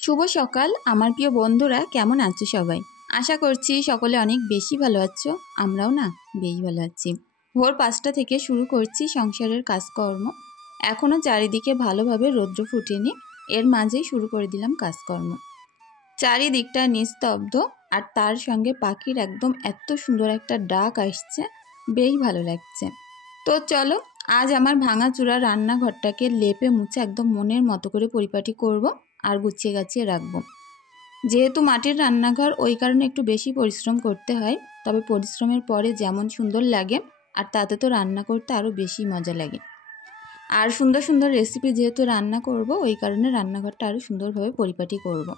শুভ সকাল আমার প্রিয় বন্ধুরা, কেমন আছো সবাই? আশা করছি সকলে অনেক বেশি ভালো আছো। আমরাও না বেশ ভালো আছি। ভোর 5টা থেকে শুরু করছি সংসারের কাজকর্ম। এখনও চারিদিকে ভালোভাবে রৌদ্র ফুটেনি, এর মাঝেই শুরু করে দিলাম কাজকর্ম। চারিদিকটা নিস্তব্ধ, আর তার সঙ্গে পাখির একদম এত সুন্দর একটা ডাক আসছে, বেশ ভালো লাগছে। তো চলো, আজ আমার ভাঙাচুরা রান্নাঘরটাকে লেপে মুছে একদম মনের মতো করে পরিপাটি করব আর গুছিয়ে গাছিয়ে রাখবো। যেহেতু মাটির রান্নাঘর, ওই কারণে একটু বেশি পরিশ্রম করতে হয়, তবে পরিশ্রমের পরে যেমন সুন্দর লাগে, আর তাতে তো রান্না করতে আরও বেশি মজা লাগে। আর সুন্দর সুন্দর রেসিপি যেহেতু রান্না করব, ওই কারণে রান্নাঘরটা আরও সুন্দরভাবে পরিপাটি করব।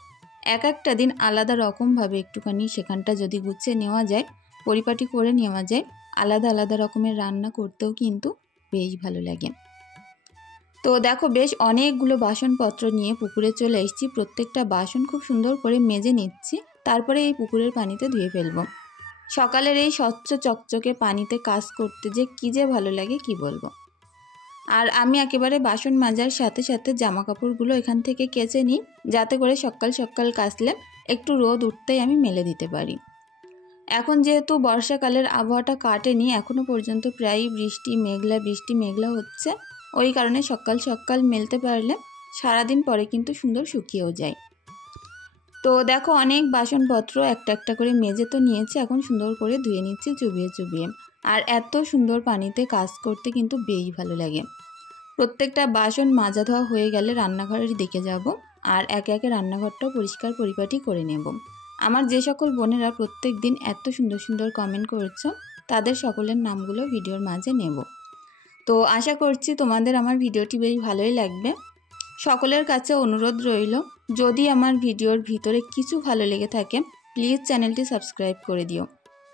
এক একটা দিন আলাদা রকমভাবে একটুখানি সেখানটা যদি গুছিয়ে নেওয়া যায়, পরিপাটি করে নেওয়া যায়, আলাদা আলাদা রকমের রান্না করতেও কিন্তু বেশ ভালো লাগে। তো দেখো, বেশ অনেকগুলো বাসনপত্র নিয়ে পুকুরে চলে এসেছি। প্রত্যেকটা বাসন খুব সুন্দর করে মেজে নিচ্ছি, তারপরে এই পুকুরের পানিতে ধুয়ে ফেলবো। সকালের এই স্বচ্ছ চকচকে পানিতে কাজ করতে যে কী যে ভালো লাগে কি বলবো। আর আমি একেবারে বাসন মাজার সাথে সাথে জামা কাপড়গুলো এখান থেকে কেচে নিই, যাতে করে সকাল সকাল কাচলে একটু রোদ উঠতেই আমি মেলে দিতে পারি। এখন যেহেতু বর্ষাকালের আবহাওয়াটা কাটেনি, এখনও পর্যন্ত প্রায় বৃষ্টি মেঘলা হচ্ছে, ওই কারণে সকাল সকাল মেলতে পারলে সারাদিন পরে কিন্তু সুন্দর শুকিয়েও যায়। তো দেখো, অনেক বাসনপত্র একটা একটা করে মেজে তো নিয়েছি, এখন সুন্দর করে ধুয়ে নিচ্ছি চুবিয়ে চুবিয়ে। আর এত সুন্দর পানিতে কাজ করতে কিন্তু বেশ ভালো লাগে। প্রত্যেকটা বাসন মাজা ধোয়া হয়ে গেলে রান্নাঘরের দিকে যাব, আর একে একে রান্নাঘরটাও পরিষ্কার পরিপাটি করে নেব। আমার যে সকল বোনেরা প্রত্যেক দিন এত সুন্দর সুন্দর কমেন্ট করছো, তাদের সকলের নামগুলো ভিডিওর মাঝে নেব। তো আশা করছি তোমাদের আমার ভিডিওটি বেশ ভালোই লাগবে। সকলের কাছে অনুরোধ রইল, যদি আমার ভিডিওর ভিতরে কিছু ভালো লেগে থাকে, প্লিজ চ্যানেলটি সাবস্ক্রাইব করে দিও,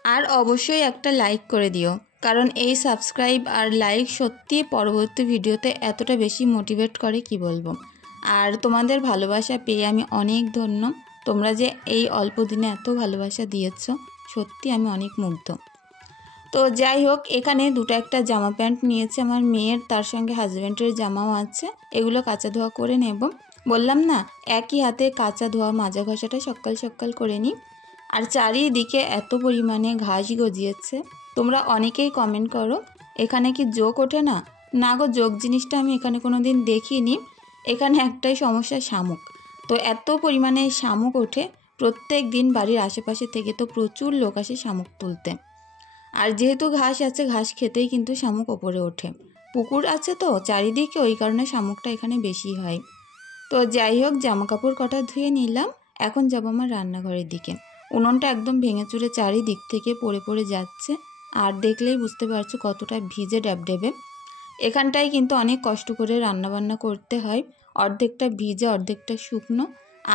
আর অবশ্যই একটা লাইক করে দিও, কারণ এই সাবস্ক্রাইব আর লাইক সত্যি পরবর্তী ভিডিওতে এতটা বেশি মোটিভেট করে কি বলবো। আর তোমাদের ভালোবাসা পেয়ে আমি অনেক ধন্য। তোমরা যে এই অল্প দিনে এত ভালোবাসা দিয়েছো, সত্যি আমি অনেক মুগ্ধ। তো যাই হোক, এখানে দুটো একটা জামা প্যান্ট নিয়েছে আমার মেয়ের, তার সঙ্গে হাজব্যান্ডের জামাও আছে, এগুলো কাচা ধোয়া করে নেব। বললাম না, একই হাতে কাচা ধোয়া মাজা ঘষাটা সকাল সকাল করে নিই। আর চারিদিকে এত পরিমাণে ঘাস গজিয়েছে, তোমরা অনেকেই কমেন্ট করো এখানে কি জোক ওঠে না? না গো, জোক জিনিসটা আমি এখানে কোনো দিন দেখিনি। এখানে একটাই সমস্যা, শামুক। তো এত পরিমাণে শামুক ওঠে প্রত্যেক দিন, বাড়ির আশেপাশে থেকে তো প্রচুর লোক আসে শামুক তুলতে। আর যেহেতু ঘাস আছে, ঘাস খেতেই কিন্তু শামুক ওপরে ওঠে। পুকুর আছে তো চারিদিকে, ওই কারণে শামুকটা এখানে বেশি হয়। তো যাই হোক, জামা কাপড় কটা ধুয়ে নিলাম, এখন যাব আমার রান্নাঘরের দিকে। উনুনটা একদম ভেঙে চুরে চারিদিক থেকে পড়ে পড়ে যাচ্ছে, আর দেখলেই বুঝতে পারছো কতটা ভিজে ড্যাবডেবে। এখানটায় কিন্তু অনেক কষ্ট করে রান্নাবান্না করতে হয়, অর্ধেকটা ভিজে অর্ধেকটা শুকনো।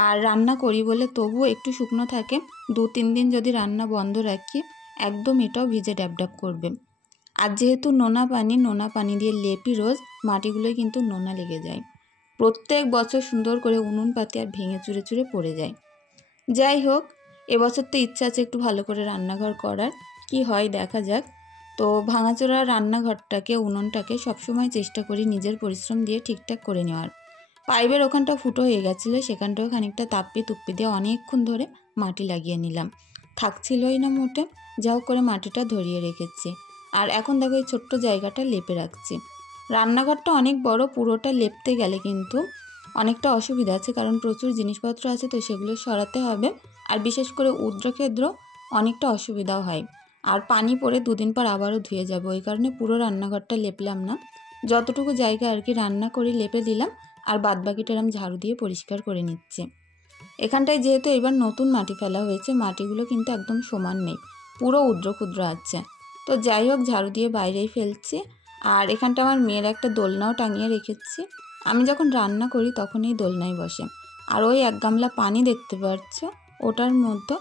আর রান্না করি বলে তবুও একটু শুকনো থাকে, 2-3 দিন যদি রান্না বন্ধ রাখি একদম এটাও ভিজে ড্যাবড্যাব করবে। আর যেহেতু নোনা পানি দিয়ে লেপি রোজ, মাটিগুলোই কিন্তু নোনা লেগে যায়। প্রত্যেক বছর সুন্দর করে উনুন পাতি আর ভেঙে চুরে চুরে পড়ে যায়। যাই হোক, এবছর তো ইচ্ছা আছে একটু ভালো করে রান্নাঘর করার, কি হয় দেখা যাক। তো ভাঙাচোরা রান্নাঘরটাকে, উনুনটাকে সবসময় চেষ্টা করি নিজের পরিশ্রম দিয়ে ঠিকঠাক করে নেওয়ার। পাইপের ওখানটা ফুটো হয়ে গেছিলো, সেখানটাও খানিকটা তাপ্পি তুপ্পি দিয়ে অনেকক্ষণ ধরে মাটি লাগিয়ে নিলাম, থাকছিলই না মোটে, যাও করে মাটিটা ধরিয়ে রেখেছি। আর এখন দেখো এই ছোট্ট জায়গাটা লেপে রাখছি। রান্নাঘরটা অনেক বড়, পুরোটা লেপতে গেলে কিন্তু অনেকটা অসুবিধা আছে, কারণ প্রচুর জিনিসপত্র আছে, তো সেগুলো সরাতে হবে। আর বিশেষ করে উদ্রক্ষেদ্র অনেকটা অসুবিধাও হয়, আর পানি পড়ে 2 দিন পর আবারও ধুয়ে যাবে, ওই কারণে পুরো রান্নাঘরটা লেপলাম না। যতটুকু জায়গা আর কি রান্না করে লেপে দিলাম, আর বাদবাকিটা আমি ঝাড়ু দিয়ে পরিষ্কার করে নিচ্ছি। এখানটায় যেহেতু এবার নতুন মাটি ফেলা হয়েছে, মাটিগুলো কিন্তু একদম সমান নেই, পুরো উদ্র ক্ষুদ্র আছে। তো যাই হোক, ঝাড়ু দিয়ে বাইরেই ফেলছি। আর এখানটা আমার মেয়ের একটা দোলনাও টাঙিয়ে রেখেছি, আমি যখন রান্না করি তখন এই দোলনায় বসে। আর ওই 1 গামলা পানি দেখতে পাচ্ছ, ওটার মধ্যে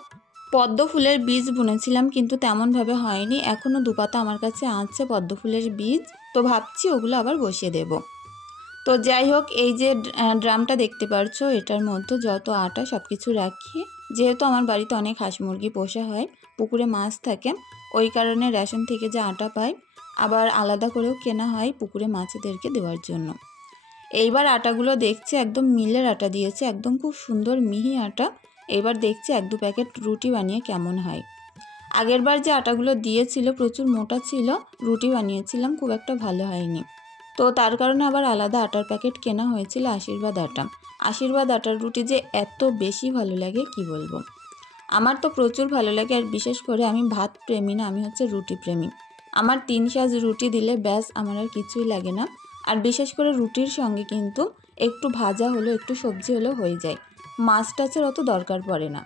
পদ্ম ফুলের বীজ বুনেছিলাম, কিন্তু তেমনভাবে হয়নি। এখনও 2 পাতা আমার কাছে আছে পদ্ম ফুলের বীজ, তো ভাবছি ওগুলো আবার বসিয়ে দেব। তো যাই হোক, এই যে ড্রামটা দেখতে পাচ্ছো, এটার মধ্যে যত আটা সব কিছু রাখি। যেহেতু আমার বাড়িতে অনেক হাঁস মুরগি পোষা হয়, পুকুরে মাছ থাকে, ওই কারণে রেশন থেকে যে আটা পাই, আবার আলাদা করেও কেনা হয় পুকুরে মাছেদেরকে দেওয়ার জন্য। এইবার আটাগুলো দেখছি একদম মিলের আটা দিয়েছে, একদম খুব সুন্দর মিহি আটা। এইবার দেখছি 1-2 প্যাকেট রুটি বানিয়ে কেমন হয়। আগেরবার যে আটাগুলো দিয়েছিল প্রচুর মোটা ছিল, রুটি বানিয়েছিলাম খুব একটা ভালো হয়নি। তো তার কারণে আবার আলাদা আটার প্যাকেট কেনা হয়েছিল আশীর্বাদ আটা। আশীর্বাদ আটার রুটি যে এত বেশি ভালো লাগে কি বলবো। আমার তো প্রচুর ভালো লাগে, আর বিশেষ করে আমি ভাত প্রেমী না, আমি হচ্ছে রুটি প্রেমী। আমার 3 সাজ রুটি দিলে ব্যাস, আমার আর কিছুই লাগে না। আর বিশেষ করে রুটির সঙ্গে কিন্তু একটু ভাজা হলো, একটু সবজি হলো হয়ে যায়, মাছ টাছের অত দরকার পড়ে না।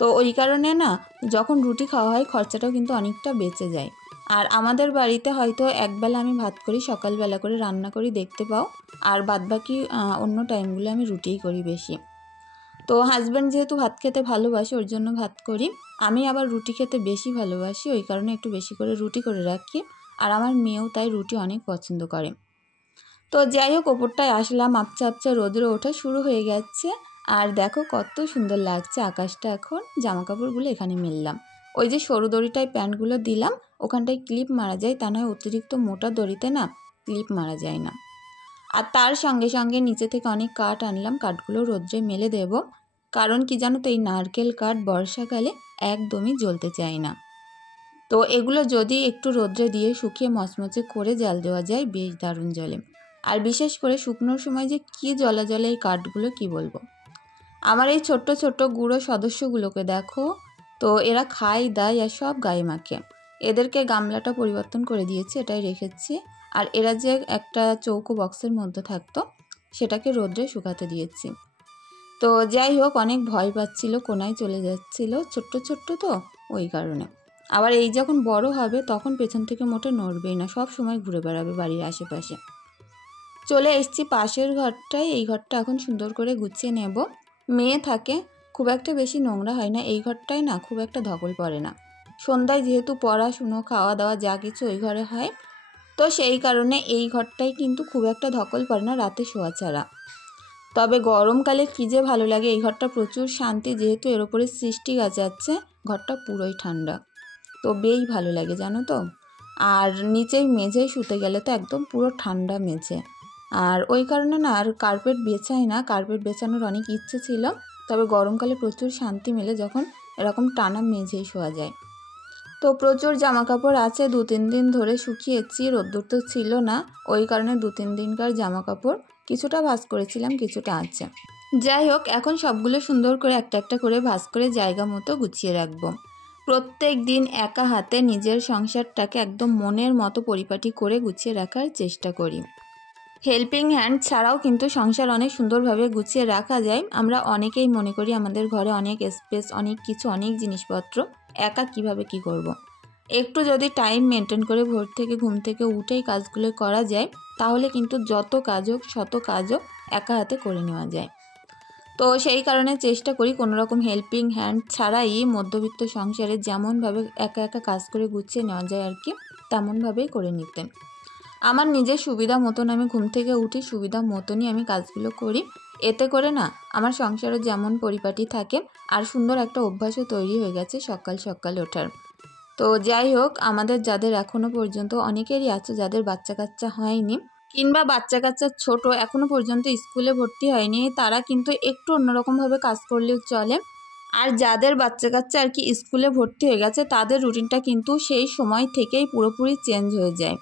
তো ওই কারণে না, যখন রুটি খাওয়া হয় খরচাটাও কিন্তু অনেকটা বেঁচে যায়। আর আমাদের বাড়িতে হয়তো একবেলা আমি ভাত করি, সকালবেলা করে রান্না করি দেখতে পাও, আর বাদবাকি অন্য টাইমগুলো আমি রুটিই করি বেশি। তো হাজব্যান্ড যেহেতু ভাত খেতে ভালোবাসে ওর জন্য ভাত করি, আমি আবার রুটি খেতে বেশি ভালোবাসি, ওই কারণে একটু বেশি করে রুটি করে রাখি। আর আমার মেয়েও তাই রুটি অনেক পছন্দ করে। তো যাই হোক, ওপরটায় আসলাম, আপচা আপচা রোদ্র ওঠা শুরু হয়ে গেছে। আর দেখো কত সুন্দর লাগছে আকাশটা। এখন জামা কাপড়গুলো এখানে মিললাম, ওই যে সরু দড়িটায় প্যান্টগুলো দিলাম, ওখানটায় ক্লিপ মারা যায়, তা নয় অতিরিক্ত মোটা দড়িতে না ক্লিপ মারা যায় না। আর তার সঙ্গে সঙ্গে নিচে থেকে অনেক কাঠ আনলাম, কাঠগুলো রোদ্রে মেলে দেব। কারণ কি জানো তো, এই নারকেল কাঠ বর্ষাকালে একদমই জ্বলতে চায় না। তো এগুলো যদি একটু রোদ্রে দিয়ে শুকিয়ে মচমচে করে জাল দেওয়া যায়, বেশ দারুণ জ্বলে। আর বিশেষ করে শুকনোর সময় যে কী জ্বলা জ্বলে এই কাঠগুলো, কি বলবো। আমার এই ছোট্ট ছোট্ট গুঁড়ো সদস্যগুলোকে দেখো, তো এরা খায় দায় আর সব গায়ে মাখে। এদেরকে গামলাটা পরিবর্তন করে দিয়েছি, এটাই রেখেছি। আর এরা যে একটা চৌকো বক্সের মধ্যে থাকতো, সেটাকে রোদ্রে শুকাতে দিয়েছি। তো যাই হোক, অনেক ভয় পাচ্ছিল, কোনায় চলে যাচ্ছিল, ছোট্ট ছোট্ট তো ওই কারণে। আবার এই যখন বড় হবে তখন পেছন থেকে মোটে নড়বেই না, সব সময় ঘুরে বেড়াবে বাড়ির আশেপাশে। চলে এসেছি পাশের ঘরটায়, এই ঘরটা এখন সুন্দর করে গুছিয়ে নেব। মেয়ে থাকে, খুব একটা বেশি নোংরা হয় না এই ঘরটায়, না খুব একটা ধকল পড়ে না। সন্ধ্যায় যেহেতু পড়াশুনো খাওয়া দাওয়া যা কিছু ওই ঘরে হয়, তো সেই কারণে এই ঘরটায় কিন্তু খুব একটা ধকল পড়ে না রাতে শোয়া ছাড়া। তবে গরমকালে কী যে ভালো লাগে, এই ঘরটা প্রচুর শান্তি, যেহেতু এর ওপরে সৃষ্টি গাছ আছে, ঘরটা পুরোই ঠান্ডা, তো বেশ ভালো লাগে জানো তো। আর নিচেই মেঝেই শুতে গেলে তো একদম পুরো ঠান্ডা মেঝে। আর ওই কারণে না আর কার্পেট বেছাই না, কার্পেট বেছানোর অনেক ইচ্ছে ছিল, তবে গরমকালে প্রচুর শান্তি মেলে যখন এরকম টানা মেঝেই শোয়া যায়। তো প্রচুর জামা কাপড় আছে, 2-3 দিন ধরে শুকিয়েছি, রোদ্দুর তো ছিল না, ওই কারণে 2-3 দিনকার জামা কাপড় কিছুটা ভাঁজ করেছিলাম, কিছুটা আছে। যাই হোক, এখন সবগুলো সুন্দর করে একটা একটা করে ভাঁজ করে জায়গা মতো গুছিয়ে রাখবো। প্রত্যেক দিন একা হাতে নিজের সংসারটাকে একদম মনের মতো পরিপাটি করে গুছিয়ে রাখার চেষ্টা করি। হেল্পিং হ্যান্ড ছাড়াও কিন্তু সংসার অনেক সুন্দরভাবে গুছিয়ে রাখা যায়। আমরা অনেকেই মনে করি আমাদের ঘরে অনেক স্পেস, অনেক কিছু, অনেক জিনিসপত্র, একা কিভাবে কি করব। একটু যদি টাইম মেনটেন করে ভোর থেকে ঘুম থেকে উঠেই কাজগুলো করা যায়, তাহলে কিন্তু যত কাজ হোক শত কাজও একা হাতে করে নেওয়া যায়। তো সেই কারণে চেষ্টা করি কোনো রকম হেল্পিং হ্যান্ড ছাড়াই মধ্যবিত্ত সংসারে যেমনভাবে একা একা কাজ করে গুছিয়ে নেওয়া যায় আর কি, তেমনভাবেই করে নিতে। আমার নিজের সুবিধা মতন আমি ঘুম থেকে উঠি, সুবিধা মতনই আমি কাজগুলো করি। এতে করে না আমার সংসারে যেমন পরিপাটি থাকে, আর সুন্দর একটা অভ্যাসও তৈরি হয়ে গেছে সকাল সকাল ওঠার। তো যাই হোক, আমাদের যাদের এখনও পর্যন্ত, অনেকেরই আছে যাদের বাচ্চা কাচ্চা হয়নি, কিংবা বাচ্চা কাচ্চা ছোট এখনও পর্যন্ত স্কুলে ভর্তি হয়নি, তারা কিন্তু একটু অন্যরকমভাবে কাজ করলেও চলে। আর যাদের বাচ্চা কাচ্চা আর কি স্কুলে ভর্তি হয়ে গেছে, তাদের রুটিনটা কিন্তু সেই সময় থেকেই পুরোপুরি চেঞ্জ হয়ে যায়।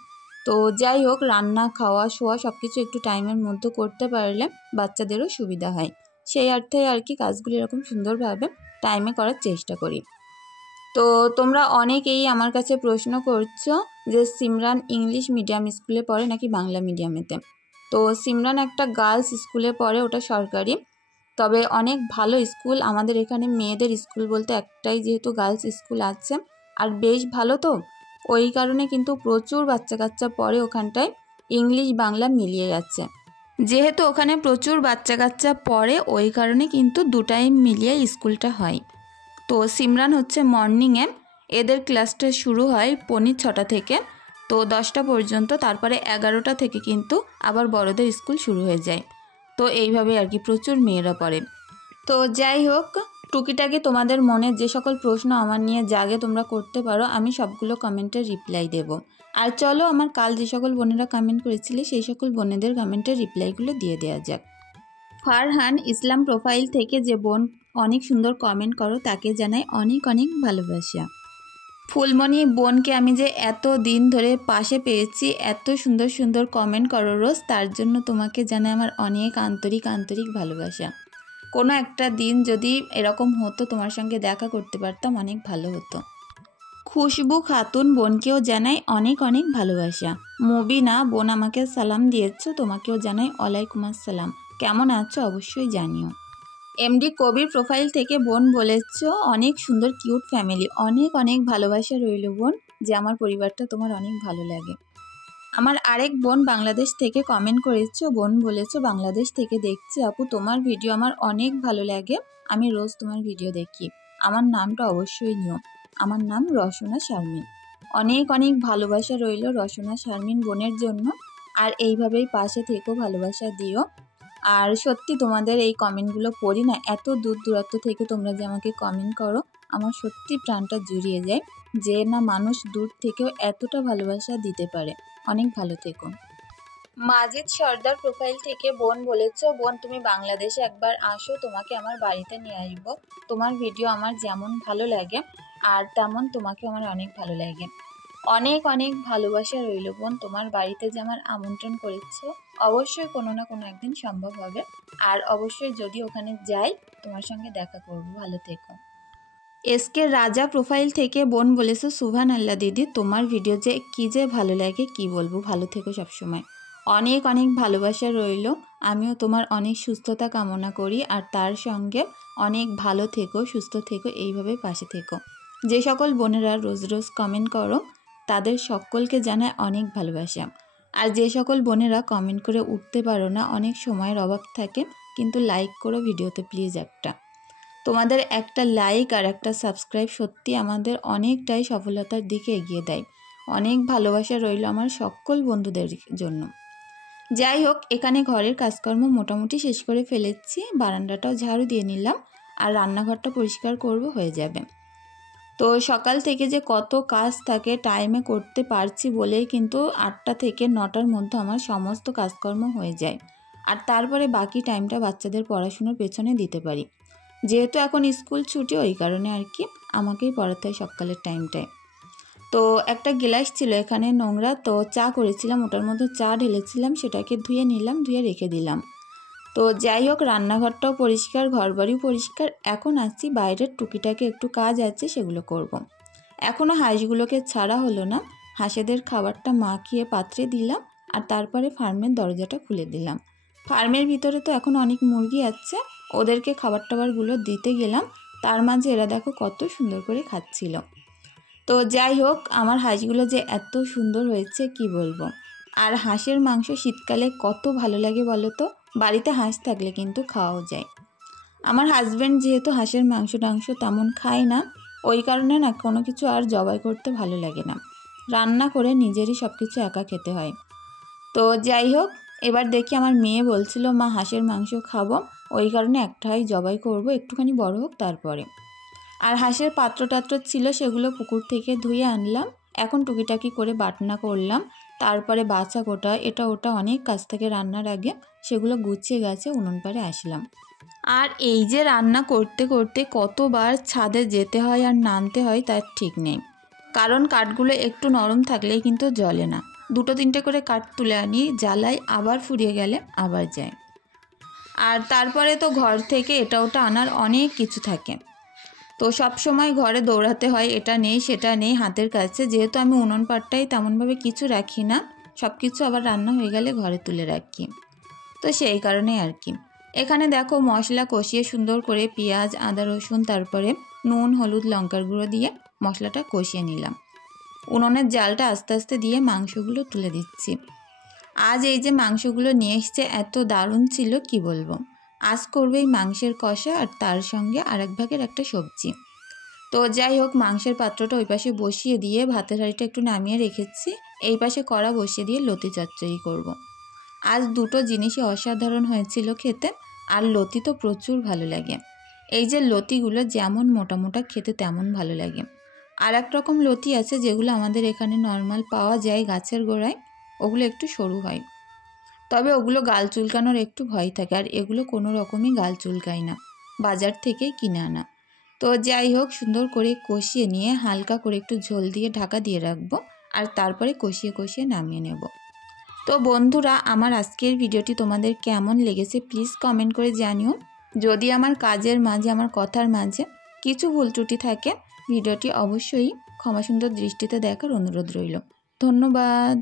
তো যাই হোক, রান্না খাওয়া শোয়া সব কিছু একটু টাইমের মধ্যে করতে পারলে বাচ্চাদেরও সুবিধা হয়, সেই অর্থে আর কি কাজগুলি এরকম সুন্দরভাবে টাইমে করার চেষ্টা করি। তো তোমরা অনেকেই আমার কাছে প্রশ্ন করছো যে সিমরান ইংলিশ মিডিয়াম স্কুলে পড়ে নাকি বাংলা মিডিয়ামেতে। তো সিমরান একটা গার্লস স্কুলে পড়ে, ওটা সরকারি, তবে অনেক ভালো স্কুল। আমাদের এখানে মেয়েদের স্কুল বলতে একটাই যেহেতু গার্লস স্কুল আছে, আর বেশ ভালো, তো ওই কারণে কিন্তু প্রচুর বাচ্চা কাচ্চা পড়ে ওখানটায়, ইংলিশ বাংলা মিলিয়ে যাচ্ছে। যেহেতু ওখানে প্রচুর বাচ্চা কাচ্চা পড়ে, ওই কারণে কিন্তু 2 টাইম মিলিয়ে স্কুলটা হয়। তো সিমরান হচ্ছে মর্নিংয়ে, এদের ক্লাসটা শুরু হয় 6:45 থেকে, তো 10টা পর্যন্ত, তারপরে 11টা থেকে কিন্তু আবার বড়দের স্কুল শুরু হয়ে যায়। তো এইভাবে আর কি প্রচুর মেয়েরা পড়ে। তো যাই হোক, টুকিটাকি তোমাদের মনে যে সকল প্রশ্ন আমার নিয়ে জাগে তোমরা করতে পারো, আমি সবগুলো কমেন্টের রিপ্লাই দেব। আর চলো আমার কাল যে সকল বোনেরা কমেন্ট করেছিলে সেই সকল বোনেদের কমেন্টের রিপ্লাইগুলো দিয়ে দেওয়া যাক। ফারহান ইসলাম প্রোফাইল থেকে যে বোন অনেক সুন্দর কমেন্ট করো তাকে জানাই অনেক অনেক ভালোবাসা। ফুলমণি বোনকে আমি যে এত দিন ধরে পাশে পেয়েছি, এত সুন্দর সুন্দর কমেন্ট করো রোজ, তার জন্য তোমাকে জানাই আমার অনেক আন্তরিক আন্তরিক ভালোবাসা। কোনো একটা দিন যদি এরকম হতো তোমার সঙ্গে দেখা করতে পারতাম, অনেক ভালো হতো। খুশবু খাতুন বোনকেও জানাই অনেক অনেক ভালোবাসা। মুবিনা বোন আমাকে সালাম দিয়েছো, তোমাকেও জানাই ওয়ালাইকুম আসসালাম। কেমন আছো অবশ্যই জানিও। এমডি কবির প্রোফাইল থেকে বোন বলেছো অনেক সুন্দর কিউট ফ্যামিলি, অনেক অনেক ভালোবাসা রইল বোন, যে আমার পরিবারটা তোমার অনেক ভালো লাগে। আমার আরেক বোন বাংলাদেশ থেকে কমেন্ট করেছো, বোন বলেছো বাংলাদেশ থেকে দেখছি আপু তোমার ভিডিও আমার অনেক ভালো লাগে, আমি রোজ তোমার ভিডিও দেখি। আমার নামটা অবশ্যই নিও, আমার নাম রসনা শারমিন। অনেক অনেক ভালোবাসা রইল রসনা শারমিন বোনের জন্য, আর এইভাবেই পাশে থেকো, ভালোবাসা দিও। আর সত্যি তোমাদের এই কমেন্টগুলো পড়ি না, এত দূর দূরান্ত থেকে তোমরা যে আমাকে কমেন্ট করো, আমার সত্যি প্রাণটা জুড়িয়ে যায় যে না মানুষ দূর থেকেও এতটা ভালোবাসা দিতে পারে। অনেক ভালো থেকো। মাজিদ সর্দার প্রোফাইল থেকে বোন বলেছো বোন তুমি বাংলাদেশে একবার আসো, তোমাকে আমার বাড়িতে নিয়ে আসবো। তোমার ভিডিও আমার যেমন ভালো লাগে আর তেমন তোমাকে আমার অনেক ভালো লাগে। অনেক অনেক ভালোবাসা রইল বোন, তোমার বাড়িতে যে আমার আমন্ত্রণ করেছো, অবশ্যই কোনো না কোনো একদিন সম্ভব হবে। আর অবশ্যই যদি ওখানে যাই তোমার সঙ্গে দেখা করবো। ভালো থেকো। এসকে রাজা প্রোফাইল থেকে বোন বলেছো সুবহান আল্লাহ দিদি তোমার ভিডিও যে কি যে ভালো লাগে কি বলবো, ভালো থেকো সবসময়। অনেক অনেক ভালোবাসা রইল, আমিও তোমার অনেক সুস্থতা কামনা করি, আর তার সঙ্গে অনেক ভালো থেকো, সুস্থ থেকো, এইভাবে পাশে থেকো। যে সকল বোনেরা রোজ রোজ কমেন্ট করো তাদের সকলকে জানায় অনেক ভালোবাসা। আর যে সকল বোনেরা কমেন্ট করে উঠতে পারো না, অনেক সময়ের অভাব থাকে, কিন্তু লাইক করো ভিডিওতে প্লিজ একটা। তোমাদের একটা লাইক আর একটা সাবস্ক্রাইব সত্যি আমাদের অনেকটাই সফলতার দিকে এগিয়ে দেয়। অনেক ভালোবাসা রইল আমার সকল বন্ধুদের জন্য। যাই হোক, এখানে ঘরের কাজকর্ম মোটামুটি শেষ করে ফেলেছি, বারান্দাটাও ঝাড়ু দিয়ে নিলাম, আর রান্নাঘরটা পরিষ্কার করব, হয়ে যাবে। তো সকাল থেকে যে কত কাজ থাকে টাইমে করতে পারছি বলেই কিন্তু 8টা থেকে 9টার মধ্যে আমার সমস্ত কাজকর্ম হয়ে যায়, আর তারপরে বাকি টাইমটা বাচ্চাদের পড়াশুনোর পেছনে দিতে পারি। যেহেতু এখন স্কুল ছুটি, ওই কারণে আর কি আমাকেই পড়াতে হয় সকালের টাইমটায়। তো একটা গ্লাস ছিল এখানে নোংরা, তো চা করেছিলাম, ওটার মধ্যে চা ঢেলেছিলাম, সেটাকে ধুয়ে নিলাম, ধুয়ে রেখে দিলাম। তো যাই হোক, রান্নাঘরটাও পরিষ্কার, ঘরবাড়িও পরিষ্কার। এখন আসছি বাইরের টুকিটাকে একটু কাজ আছে, সেগুলো করব। এখনও হাঁসগুলোকে ছাড়া হলো না, হাঁসেদের খাবারটা মাখিয়ে পাত্রে দিলাম, আর তারপরে ফার্মের দরজাটা খুলে দিলাম। ফার্মের ভিতরে তো এখন অনেক মুরগি আছে, ওদেরকে খাবার টাবারগুলো দিতে গেলাম, তার মাঝে এরা দেখো কত সুন্দর করে খাচ্ছিল। তো যাই হোক, আমার হাঁসগুলো যে এত সুন্দর হয়েছে কি বলবো। আর হাঁসের মাংস শীতকালে কত ভালো লাগে বলো তো, বাড়িতে হাঁস থাকলে কিন্তু খাওয়াও যায়। আমার হাজব্যান্ড যেহেতু হাঁসের মাংস টাংস তেমন খায় না, ওই কারণে না কোনো কিছু আর জবাই করতে ভালো লাগে না, রান্না করে নিজেরই সব কিছু একা খেতে হয়। তো যাই হোক, এবার দেখি আমার মেয়ে বলছিল মা হাঁসের মাংস খাবো, ওই কারণে একটাই জবাই করব, একটুখানি বড় হোক তারপরে। আর হাঁসের পাত্র টাত্র ছিল, সেগুলো পুকুর থেকে ধুয়ে আনলাম, এখন টুকিটাকি করে বাটনা করলাম, তারপরে বাছা কোটা এটা ওটা অনেক কাজ থেকে রান্নার আগে, সেগুলো গুছিয়ে গেছে উনুন পাড়ে আসলাম। আর এই যে রান্না করতে করতে কতবার ছাদে যেতে হয় আর নামতে হয় তার ঠিক নেই, কারণ কাঠগুলো একটু নরম থাকলেই কিন্তু জ্বলে না। 2-3টে করে কাঠ তুলে আনি, জ্বালাই, আবার ফুরিয়ে গেলে আবার যায়। আর তারপরে তো ঘর থেকে এটা ওটা আনার অনেক কিছু থাকে, তো সব সময় ঘরে দৌড়াতে হয়, এটা নেই সেটা নেই হাতের কাছে। যেহেতু আমি উনুন পাটটাই তেমনভাবে কিছু রাখি না, সব কিছু আবার রান্না হয়ে গেলে ঘরে তুলে রাখি, তো সেই কারণে আর কি। এখানে দেখো মশলা কষিয়ে সুন্দর করে পেঁয়াজ আদা রসুন তারপরে নুন হলুদ লঙ্কার গুঁড়ো দিয়ে মশলাটা কষিয়ে নিলাম। উনুনের জালটা আস্তে আস্তে দিয়ে মাংসগুলো তুলে দিচ্ছি। আজ এই যে মাংসগুলো নিয়ে এসছে এত দারুণ ছিল কি বলবো। আজ করবে এই মাংসের কষা আর তার সঙ্গে আরেক ভাগের একটা সবজি। তো যাই হোক, মাংসের পাত্রটা ওই পাশে বসিয়ে দিয়ে ভাতের হাঁড়িটা একটু নামিয়ে রেখেছি, এই পাশে কড়া বসিয়ে দিয়ে লতি চচ্চড়ি করব। আজ দুটো জিনিসই অসাধারণ হয়েছিল খেতে, আর লতি তো প্রচুর ভালো লাগে। এই যে লতিগুলো যেমন মোটা মোটা খেতে তেমন ভালো লাগে। আর এক রকম লতি আছে যেগুলো আমাদের এখানে নর্মাল পাওয়া যায় গাছের গোড়ায়, ওগুলো একটু সরু হয়, তবে ওগুলো গাল চুলকানোর একটু ভয় থাকে। আর এগুলো কোনো রকমই গাল চুলকায় না, বাজার থেকেই কিনে আনা। তো যাই হোক, সুন্দর করে কষিয়ে নিয়ে হালকা করে একটু ঝোল দিয়ে ঢাকা দিয়ে রাখবো, আর তারপরে কষিয়ে কষিয়ে নামিয়ে নেব। তো বন্ধুরা, আমার আজকের ভিডিওটি তোমাদের কেমন লেগেছে প্লিজ কমেন্ট করে জানিও। যদি আমার কাজের মাঝে, আমার কথার মাঝে কিছু ভুল ত্রুটি থাকে, ভিডিওটি অবশ্যই ক্ষমা সুন্দর দৃষ্টিতে দেখার অনুরোধ রইল। ধন্যবাদ।